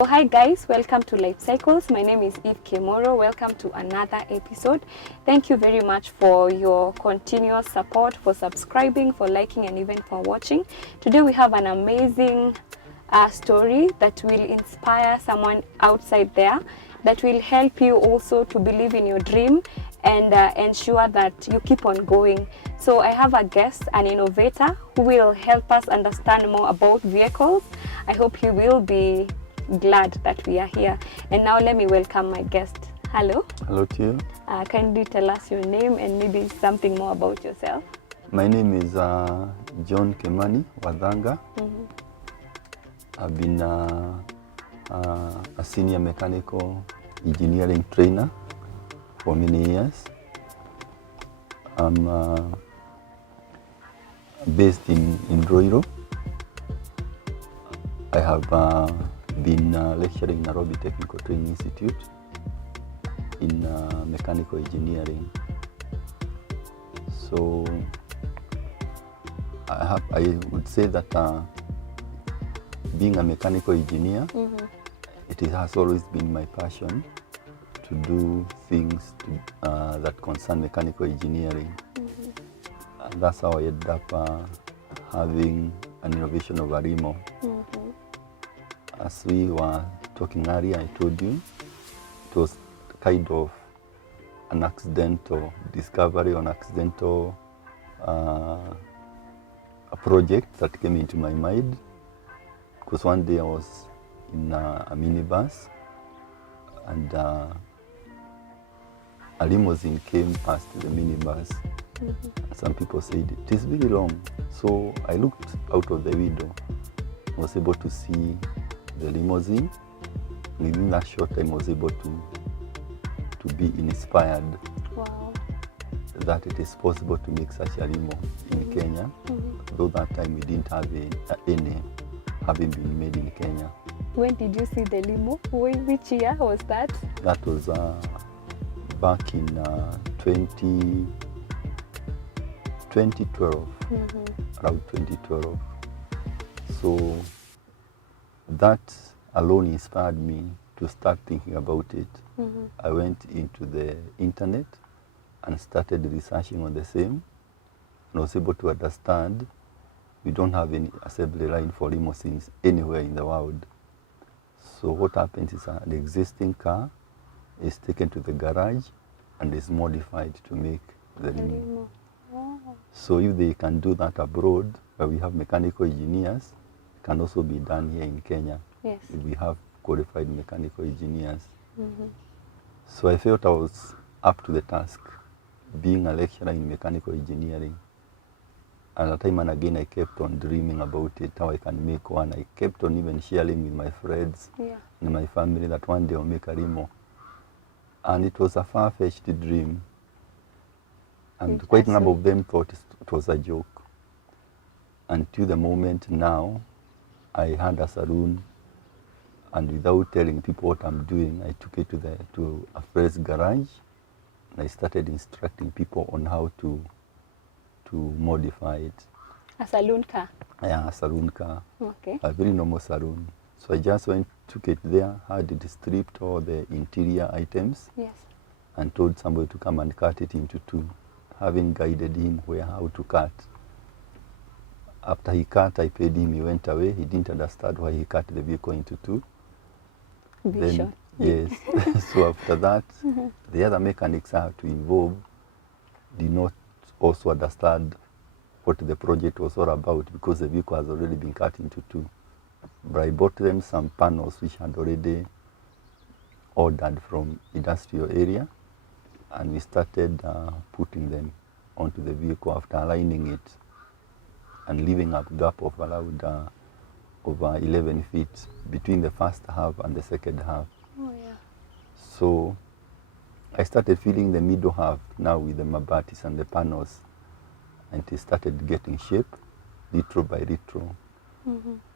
So hi guys, welcome to Life Cycles. My name is Eve Kemoro. Welcome to another episode. Thank you very much for your continuous support, for subscribing, for liking, and even for watching. Today we have an amazing story that will inspire someone outside there, that will help you also to believe in your dream and ensure that you keep on going. So I have a guest, an innovator, who will help us understand more about vehicles. I hope you will be glad that we are here. And now let me welcome my guest. Hello. Hello to you. Kindly tell us your name and maybe something more about yourself. My name is John Kemani Wathanga. I've been a senior mechanical engineering trainer for many years. I'm based in Roiro. I have been lecturing in Nairobi Technical Training Institute in mechanical engineering. So I would say that being a mechanical engineer, it has always been my passion to do things that concern mechanical engineering. And that's how I ended up having an innovation of a limo. As we were talking earlier, I told you it was kind of an accidental discovery, an accidental a project that came into my mind. Because one day I was in a minibus and a limousine came past the minibus. Some people said it is very long. So I looked out of the window. I was able to see the limousine. Within that short time, I was able to be inspired. Wow. That it is possible to make such a limo in Kenya. Though that time we didn't have any having been made in Kenya. When did you see the limo? Which year was that? That was back in 2012, around 2012. So that alone inspired me to start thinking about it. I went into the internet and started researching on the same, and was able to understand we don't have any assembly line for limousines anywhere in the world. So what happens is an existing car is taken to the garage and is modified to make the limo. So if they can do that abroad, where we have mechanical engineers, it can also be done here in Kenya. Yes. If we have qualified mechanical engineers. So I felt I was up to the task, being a lecturer in mechanical engineering. And time and again I kept on dreaming about it, how I can make one. I kept on even sharing with my friends and my family that one day I'll make a limo. And it was a far-fetched dream. And quite a number of them thought it was a joke. Until the moment now, I had a saloon, and without telling people what I'm doing, I took it to a friend's garage, and I started instructing people on how to modify it. A saloon car? Yeah, a saloon car. Okay. A very normal saloon. So I just took it there, had it stripped all the interior items, and told somebody to come and cut it into two, having guided him how to cut. After he cut, I paid him, he went away. He didn't understand why he cut the vehicle into two. Then, yes. So after that, the other mechanics I had to involve did not also understand what the project was all about, because the vehicle has already been cut into two. But I bought them some panels which had already ordered from industrial area, and we started putting them onto the vehicle after aligning it and leaving a gap of around over 11 feet between the first half and the second half. So I started filling the middle half now with the mabatis and the panels, and it started getting shape, little by little.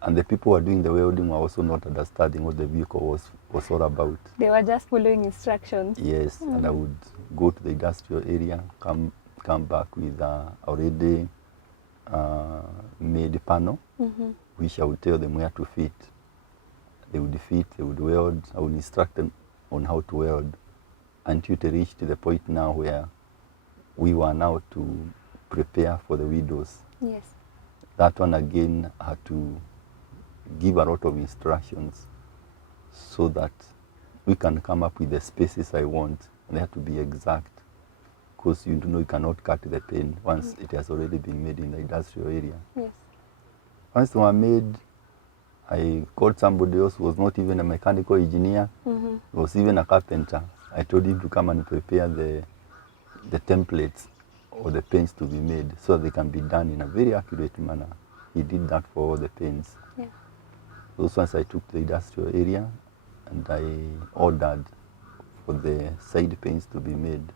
And the people who were doing the welding were also not understanding what the vehicle was all about. They were just following instructions. Yes, and I would go to the industrial area, come back with already made panel, which I would tell them where to fit. they would fit, they would weld. I would instruct them on how to weld until it reached the point now where we were now to prepare for the windows. Yes. That one again I had to give a lot of instructions so that we can come up with the spaces I want. And they have to be exact, because you know you cannot cut the pane once it has already been made in the industrial area. Yes. Once they were made, I called somebody else who was not even a mechanical engineer, was even a carpenter. I told him to come and prepare the templates or the paints to be made so they can be done in a very accurate manner. He did that for all the paints. Yeah. Those ones I took to the industrial area and I ordered for the side paints to be made.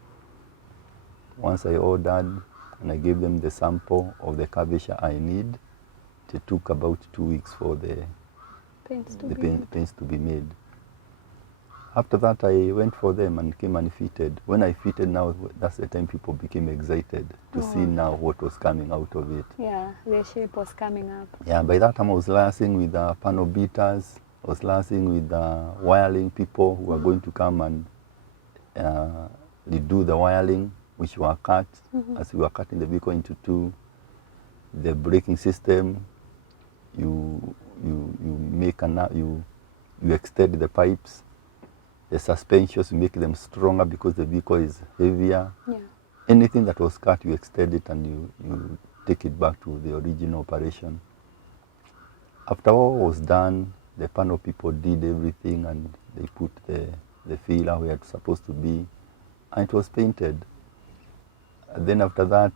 Once I ordered and I gave them the sample of the curvature I need, it took about 2 weeks for the paints to be made. After that, I went for them and came and fitted. When I fitted now, that's the time people became excited to see now what was coming out of it. Yeah, the shape was coming up. Yeah, by that time I was liaising with panel beaters, I was liaising with wiring people who were going to come and redo the wiring, which were cut as we were cutting the vehicle into two. The braking system, you extend the pipes. The suspensions, you make them stronger because the vehicle is heavier. Yeah. Anything that was cut, you extend it and you take it back to the original operation. After all was done, the panel people did everything and they put the filler where it's supposed to be, and it was painted. And then after that,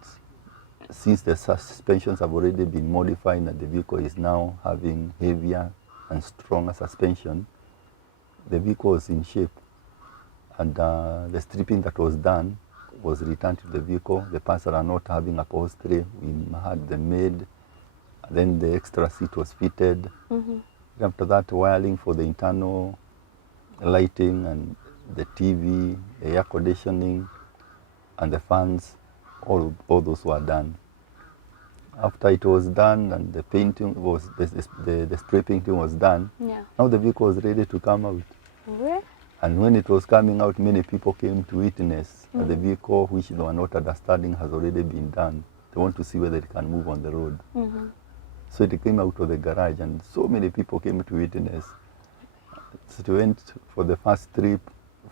since the suspensions have already been modified and the vehicle is now having heavier and stronger suspension, the vehicle was in shape, and the stripping that was done was returned to the vehicle. The parts that are not having upholstery, we had them made. Then the extra seat was fitted. After that, wiring for the internal lighting and the TV, the air conditioning, and the fans, all those were done. After it was done and the painting was, the spray painting was done, now the vehicle was ready to come out. And when it was coming out, many people came to witness that the vehicle, which they were not understanding, has already been done. They want to see whether it can move on the road. So it came out of the garage and so many people came to witness. So we went for the first trip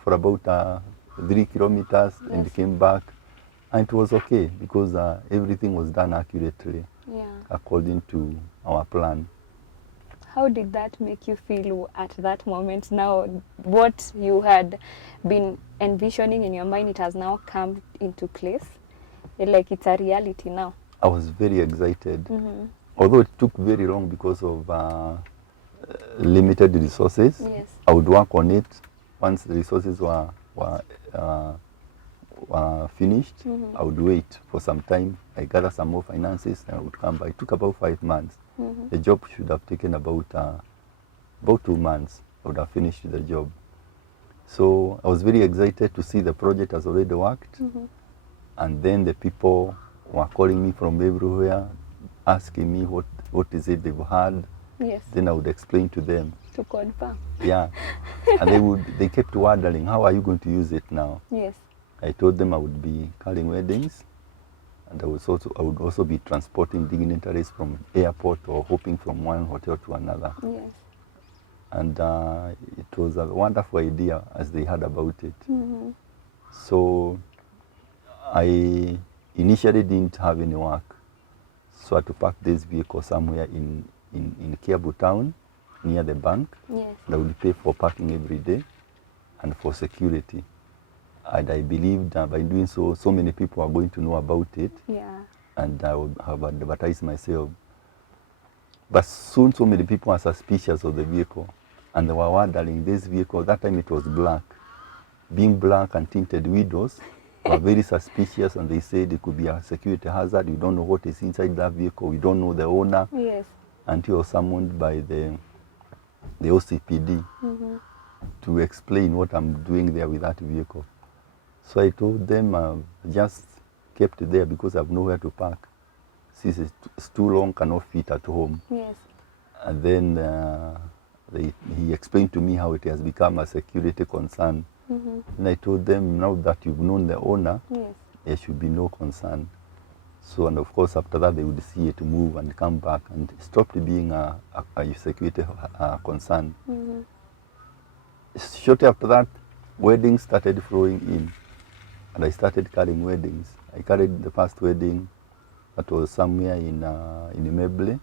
for about 3 kilometers and came back. And it was okay because everything was done accurately according to our plan. How did that make you feel at that moment? Now, what you had been envisioning in your mind, it has now come into place. Like it's a reality now. I was very excited. Although it took very long because of limited resources, I would work on it. Once the resources were finished, I would wait for some time. I gather some more finances and I would come back. It took about 5 months. The job should have taken about 2 months. I would have finished the job. So I was very excited to see the project has already worked. And then the people were calling me from everywhere, asking me what is it they've had. Then I would explain to them. To confirm. Yeah. And they kept wondering, how are you going to use it now? I told them I would be calling weddings, and I would also be transporting dignitaries from airport or hopping from one hotel to another. And it was a wonderful idea as they heard about it. So I initially didn't have any work, so I had to park this vehicle somewhere in Kiabu town near the bank. And I would pay for parking every day and for security. And I believed by doing so, so many people are going to know about it. And I would have advertised myself. But soon so many people are suspicious of the vehicle. And they were wondering, this vehicle, that time it was black. Being black and tinted windows were very suspicious, and they said it could be a security hazard. You don't know what is inside that vehicle. You don't know the owner. Until you're summoned by the OCPD to explain what I'm doing there with that vehicle. So I told them I've just kept it there because I have nowhere to park. Since it's too long, cannot fit at home. And then He explained to me how it has become a security concern. And I told them, now that you've known the owner, there should be no concern. So, and of course, after that, they would see it move and come back, and it stopped being a security concern. Shortly after that, weddings started flowing in, and I started carrying weddings. I carried the first wedding that was somewhere in Meble,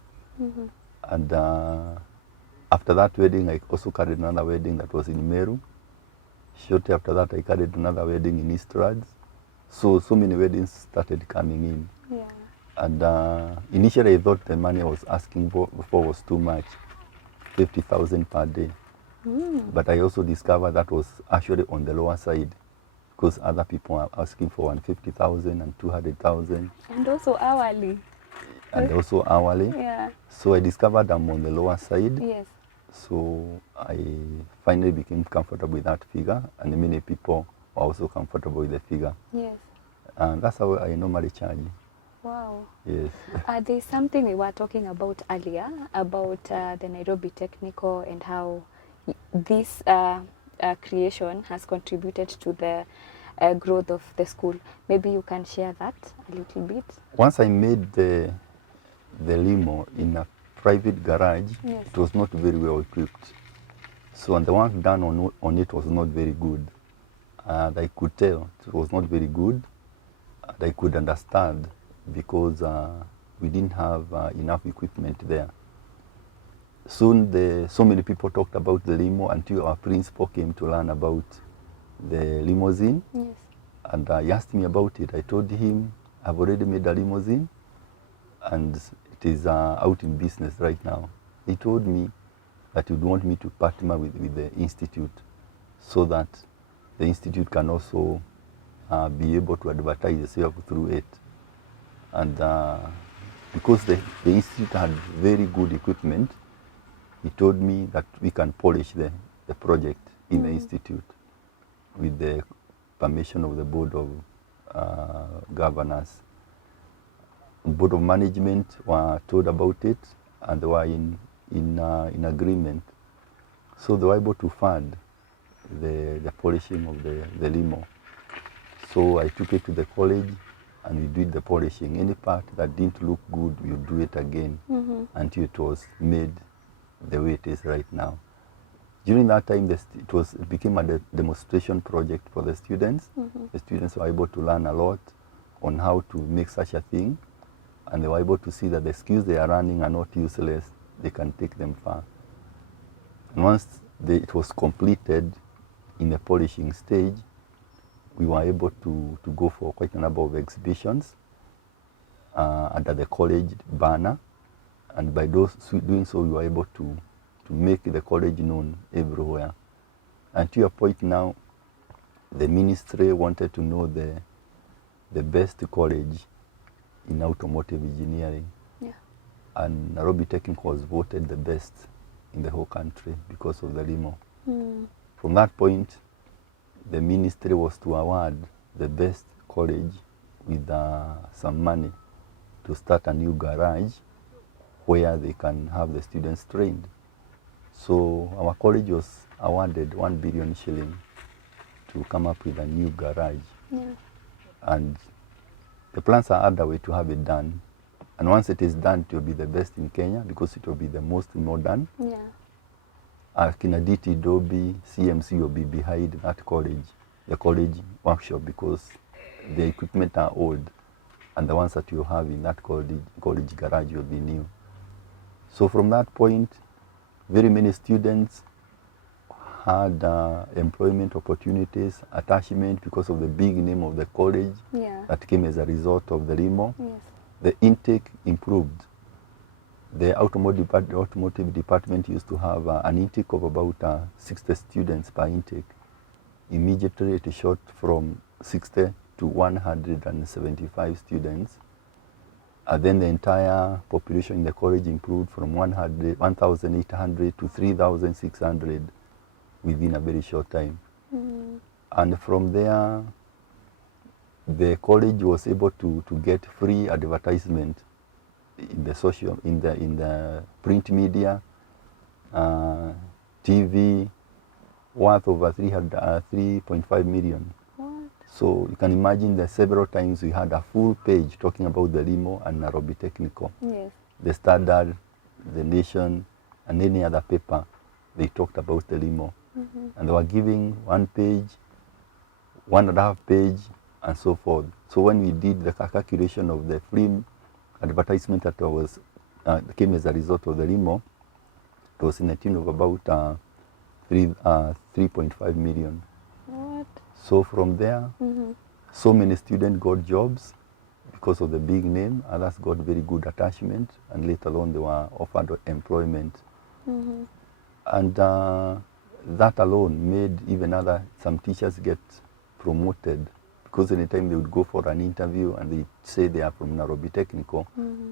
and after that wedding, I also carried another wedding that was in Meru. Shortly after that, I carried another wedding in Eastrads. So many weddings started coming in. And initially, I thought the money I was asking for was too much, 50,000 per day. But I also discovered that was actually on the lower side, because other people are asking for 150,000 and 200,000. And also hourly. So I discovered I'm on the lower side. Yes. So I finally became comfortable with that figure, and many people are also comfortable with the figure. Yes. And that's how I normally charge. Wow. Yes. There's something we were talking about earlier, about the Nairobi Technical and how this creation has contributed to the growth of the school. Maybe you can share that a little bit. Once I made the limo in a private garage, it was not very well equipped. So, and the work done on it was not very good. And I could tell it was not very good. And I could understand, because we didn't have enough equipment there. Soon, so many people talked about the limo until our principal came to learn about the limousine. Yes. And he asked me about it. I told him, I've already made a limousine, and it is out in business right now. He told me that he would want me to partner with the institute, so that the institute can also be able to advertise itself through it. And because the institute had very good equipment, he told me that we can polish the project in the institute with the permission of the board of governors. The board of management were told about it, and they were in agreement. So they were able to fund the polishing of the limo. So I took it to the college, and we did the polishing. Any part that didn't look good, we would do it again until it was made the way it is right now. During that time, it became a demonstration project for the students. The students were able to learn a lot on how to make such a thing, and they were able to see that the skills they are running are not useless. They can take them far. And once it was completed in the polishing stage, we were able to go for quite a number of exhibitions under the college banner, and by doing so, we were able to make the college known everywhere. And to your point now, the ministry wanted to know the best college in automotive engineering. And Nairobi Technical was voted the best in the whole country because of the limo. From that point, the ministry was to award the best college with some money to start a new garage where they can have the students trained. So our college was awarded 1 billion shilling to come up with a new garage. And the plans are underway to have it done. And once it is done, it will be the best in Kenya, because it will be the most modern. Kinaditi, Dobi, CMC will be behind that college, the college workshop, because the equipment are old, and the ones that you have in that college garage will be new. So from that point, very many students had employment opportunities, attachment, because of the big name of the college that came as a result of the limo. The intake improved. The automotive department used to have an intake of about 60 students per intake. Immediately it shot from 60 to 175 students. Then the entire population in the college improved from 1,800 to 3,600 within a very short time. And from there, the college was able to get free advertisement in the print media, TV worth over 3.5 million. What? So you can imagine that several times we had a full page talking about the limo and Nairobi Technical. Yes. The Standard, the Nation, and any other paper, they talked about the limo. And they were giving 1 page, 1.5 page, and so forth. So when we did the calculation of the film advertisement that was came as a result of the limo, it was in a tune of about 3.5 million. What? So from there, so many students got jobs because of the big name. Others got very good attachment, and later on they were offered employment. And that alone made even some teachers get promoted, because anytime they would go for an interview and they say they are from Nairobi Technical,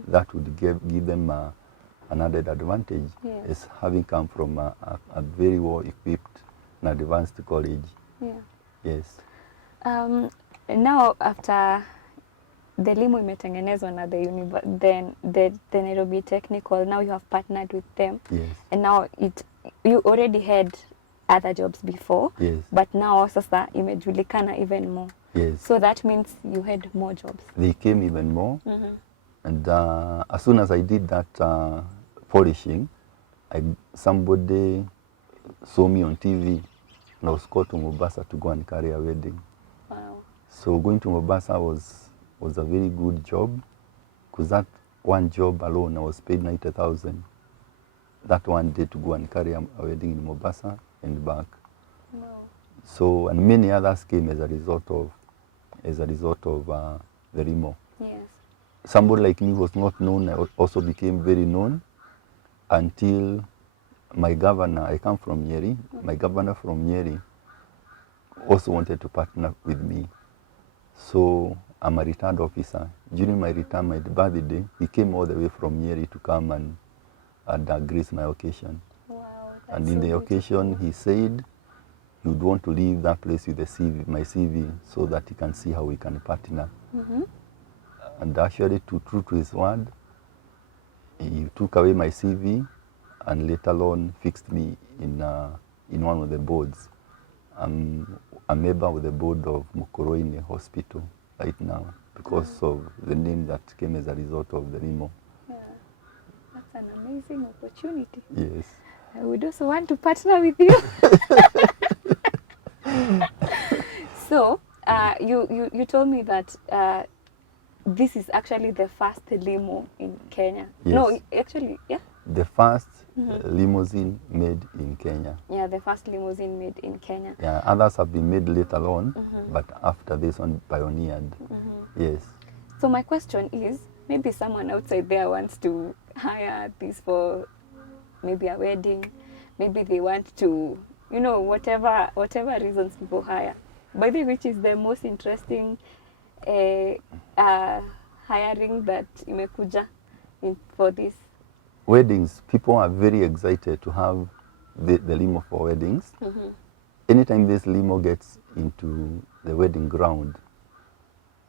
that would give them an added advantage, as having come from a very well-equipped and advanced college. Yeah. Yes. Now after the limo imetengenezwa na the Nairobi Technical, now you have partnered with them. Yes. And now you already had other jobs before. Yes. But now sasa imejulikana even more. Yes. So that means you had more jobs. They came even more. And as soon as I did that polishing, somebody saw me on TV, and I was called to Mombasa to go and carry a wedding. Wow. So going to Mombasa was a very good job, because that one job alone I was paid 90,000. That one day to go and carry a wedding in Mombasa and back. Wow. So, and many others came as a result of the limo. Yes. Somebody like me was not known. I also became very known until my governor, I come from Nyeri, my governor from Nyeri also wanted to partner with me. So I'm a retired officer. During my retirement birthday, he came all the way from Nyeri to come and grace my occasion. Wow. And in the occasion, he said he would want to leave that place with the CV, my CV, so that he can see how we can partner. And actually, true to his word, he took away my CV and later on fixed me in one of the boards. I'm a member of the board of Mukoroini Hospital right now because of the name that came as a result of the limo. Yeah. That's an amazing opportunity. Yes. I would also want to partner with you. So, you told me that this is actually the first limo in Kenya. Yes. No, actually, yeah. The first limousine made in Kenya. Yeah, the first limousine made in Kenya. Yeah, others have been made later on, but after this one pioneered. Yes. So my question is, maybe someone outside there wants to hire this for maybe a wedding, maybe they want to, you know, whatever reasons people hire. By the way, which is the most interesting hiring that imekuja for this? Weddings, people are very excited to have the limo for weddings. Anytime this limo gets into the wedding ground,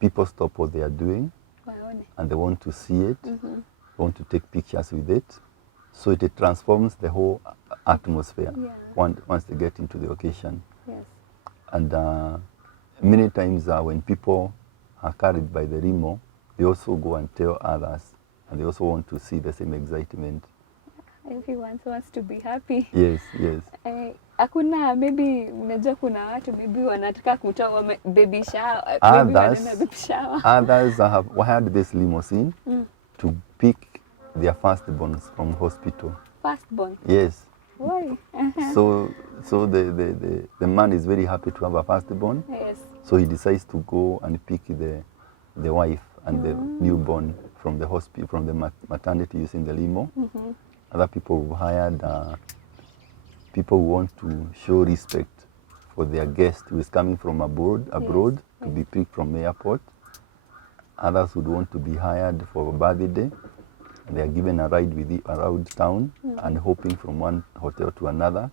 people stop what they are doing and they want to see it, want to take pictures with it. So it transforms the whole atmosphere once they get into the occasion. Yes. And many times when people are carried by the limo, they also go and tell others, and they also want to see the same excitement. Everyone wants to be happy. Yes, yes. Hakuna maybe unajua kuna watu maybe wanataka kutoa baby shower, maybe wanaenda baby shower. Others have hired this limousine to pick their firstborns from hospital. Firstborn? Yes. Why? So the man is very happy to have a firstborn. Yes. So he decides to go and pick the wife and the newborn from the hospital, from the maternity using the limo. Other people who hired people who want to show respect for their guest who is coming from abroad to be picked from the airport. Others would want to be hired for a birthday. They are given a ride with it around town and hopping from one hotel to another.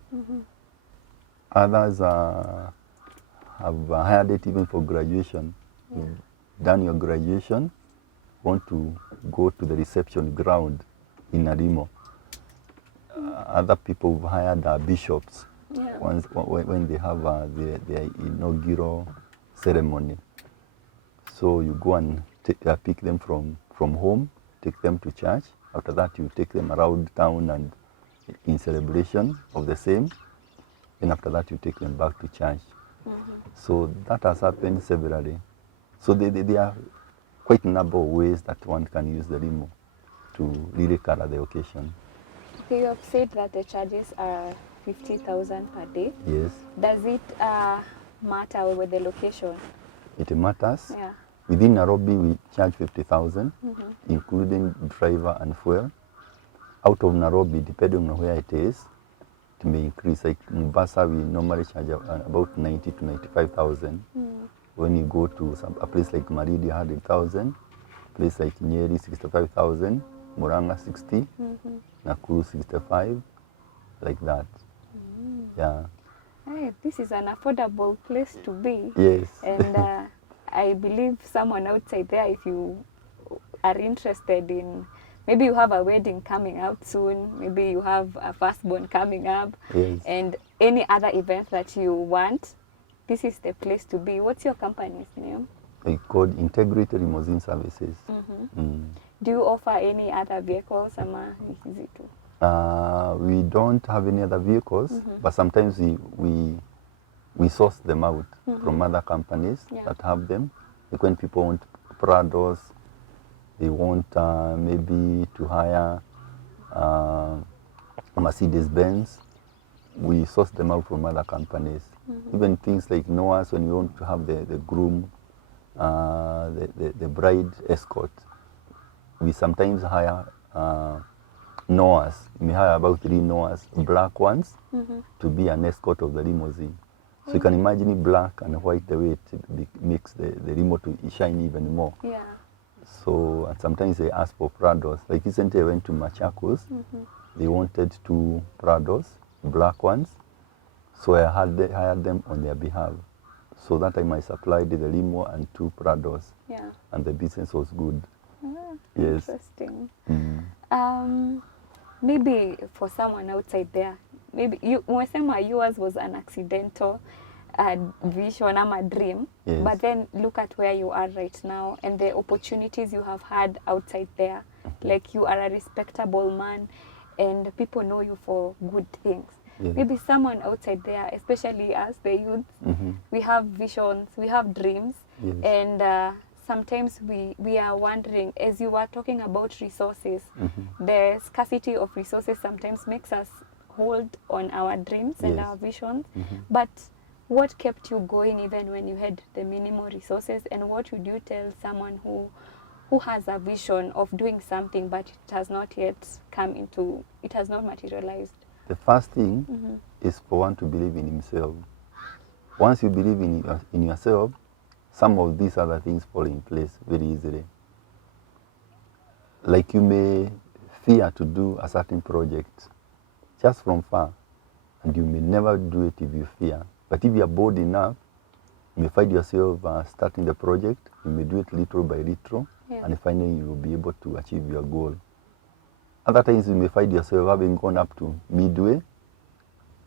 Others have hired it even for graduation. You've done your graduation, want to go to the reception ground in a limo. other people who've hired bishops Yeah. when they have their inaugural ceremony. So you go and pick them from home, take them to church. After that, you take them around town and in celebration of the same. And after that, you take them back to church. So that has happened severally. So there are quite a number of ways that one can use the limo to really color the occasion. Okay, you have said that the charges are 50,000 per day. Yes. Does it matter with the location? It matters. Yeah. Within Nairobi, we charge 50,000, including driver and fuel. Out of Nairobi, depending on where it is, it may increase. Like Mombasa, we normally charge about 90 to 95,000. When you go to a place like Maridi, 100,000. Place like Nyeri, 65,000. Muranga, 60. Nakuru, 65. Like that. Yeah. Hey, this is an affordable place to be. Yes. And I believe someone outside there, if you are interested in, maybe you have a wedding coming out soon, maybe you have a firstborn coming up, Yes. and any other event that you want, this is the place to be. What's your company's name? It's called Integrity Limousine Services. Do you offer any other vehicles? Is it too? We don't have any other vehicles, but sometimes we source them out from other companies that have them. Like when people want Prados, they want maybe to hire Mercedes-Benz, we source them out from other companies. Even things like Noah's, when you want to have the groom, the bride escort, we sometimes hire Noah's. We hire about 3 Noah's, black ones, to be an escort of the limousine. So you can imagine black and white, the way it makes the limo to shine even more. Yeah. So and sometimes they ask for Prados. Like recently I went to Machakos, they wanted 2 Prados, black ones. So I hired them on their behalf. So that time I supplied the limo and 2 Prados. Yeah. And the business was good. Yes. Interesting. Maybe for someone outside there, maybe umesema yours was an accidental vision, a dream, Yes. but then look at where you are right now and the opportunities you have had outside there. Like you are a respectable man and people know you for good things. Yes. Maybe someone outside there, especially us, the youth, we have visions, we have dreams, Yes. and sometimes we are wondering, as you were talking about resources, the scarcity of resources sometimes makes us hold on our dreams and Yes. our visions. But what kept you going even when you had the minimal resources, and what would you tell someone who has a vision of doing something but it has not yet it has not materialized? The first thing is for one to believe in himself. Once you believe in yourself, some of these other things fall in place very easily. Like you may fear to do a certain project just from far, and you may never do it if you fear. But if you are bold enough, you may find yourself starting the project, you may do it little by little, and finally you will be able to achieve your goal. Other times you may find yourself having gone up to midway,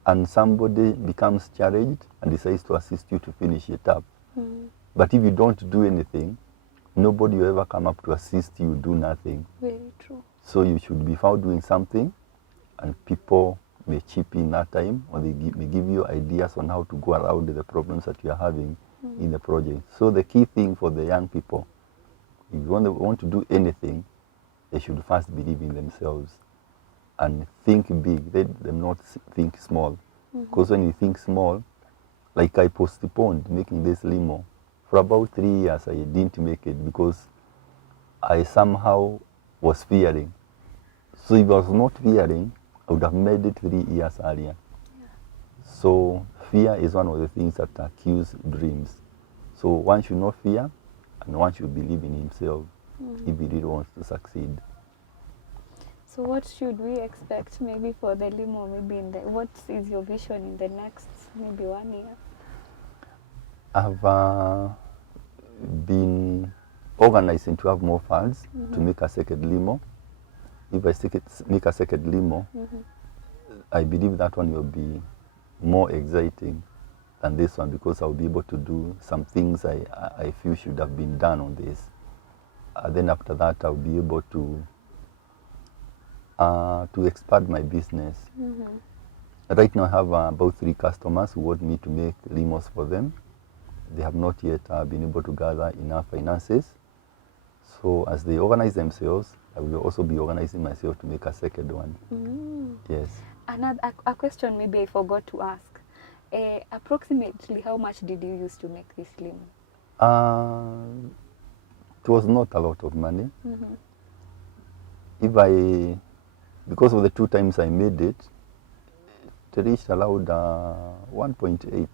and somebody becomes challenged and decides to assist you to finish it up. But if you don't do anything, nobody will ever come up to assist you, do nothing. Very true. So you should be found doing something, and people may chip in that time, or they may give you ideas on how to go around the problems that you are having in the project. So the key thing for the young people, if you want to do anything, they should first believe in themselves and think big. Let them not think small. Because when you think small, like I postponed making this limo for about 3 years. I didn't make it because I somehow was fearing. So if I was not fearing, I would have made it 3 years earlier. So fear is one of the things that kills dreams. So one should not fear, and one should believe in himself if he really wants to succeed. So what should we expect maybe for the limo, maybe what is your vision in the next maybe 1 year? I've been organizing to have more funds to make a second limo. If I make a second limo, I believe that one will be more exciting than this one, because I'll be able to do some things I feel should have been done on this. Then after that, I'll be able to expand my business. Right now, I have about 3 customers who want me to make limos for them. They have not yet been able to gather enough finances. So as they organize themselves, I will also be organizing myself to make a second one. Yes. A question maybe I forgot to ask. Approximately how much did you use to make this limo? It was not a lot of money. Because of the 2 times I made it, it reached around 1.8.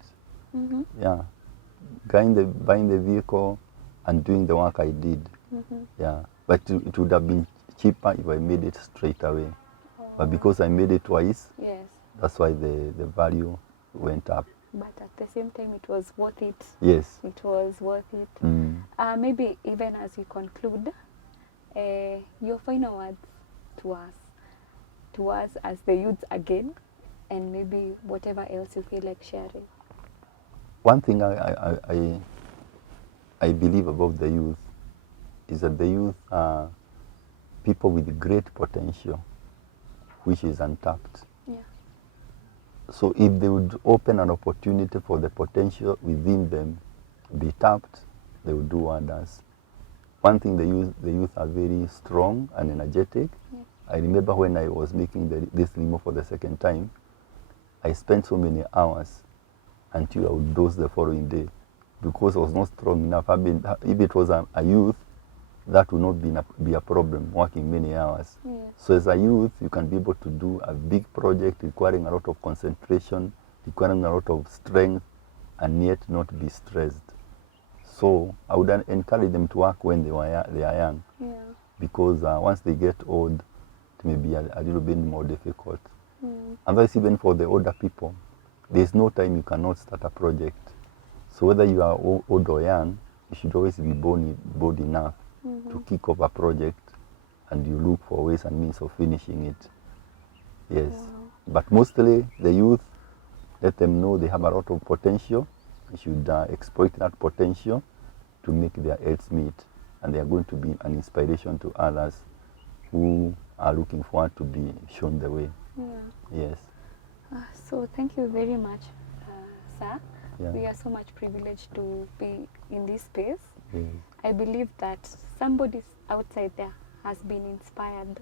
Yeah, buying the vehicle and doing the work I did. Yeah, but it would have been cheaper if I made it straight away. But because I made it twice, yes, that's why the value went up. But at the same time, it was worth it. Yes. It was worth it. Maybe even as we conclude, your final words to us as the youth again, and maybe whatever else you feel like sharing. One thing I believe about the youth is that the youth are people with great potential, which is untapped. Yeah. So if they would open an opportunity for the potential within them be tapped, they would do wonders. One thing, the youth are very strong and energetic. Yeah. I remember when I was making this limo for the second time, I spent so many hours until I would doze the following day, because I was not strong enough. If it was a youth, that would not be a problem, working many hours. Yeah. So as a youth, you can be able to do a big project requiring a lot of concentration, requiring a lot of strength, and yet not be stressed. So I would encourage them to work when they are young, Yeah. because once they get old, it may be a little bit more difficult. And that's even for the older people. There's no time you cannot start a project. So whether you are old or young, you should always be bold enough to kick off a project, and you look for ways and means of finishing it. Yes. Wow. But mostly the youth, let them know they have a lot of potential. They should exploit that potential to make their ends meet, and they are going to be an inspiration to others who are looking forward to be shown the way. Yeah. Yes. So thank you very much, sir. Yeah. We are so much privileged to be in this space. Yes. I believe that somebody outside there has been inspired,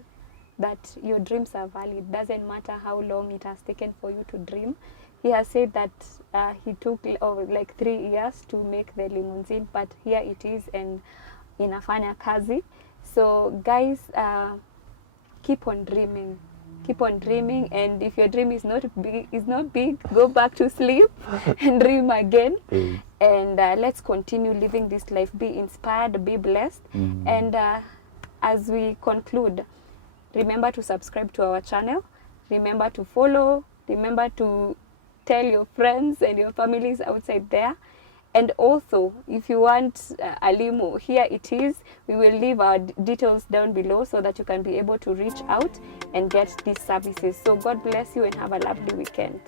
that your dreams are valid. Doesn't matter how long it has taken for you to dream. He has said that he took like 3 years to make the limousine, but here it is, and inafanya kazi. So guys, keep on dreaming. Keep on dreaming, and if your dream is not big, go back to sleep and dream again. And let's continue living this life. Be inspired, be blessed. And as we conclude, remember to subscribe to our channel. Remember to follow. Remember to tell your friends and your families outside there. And also, if you want a limo, here it is. We will leave our details down below so that you can be able to reach out and get these services. So God bless you and have a lovely weekend.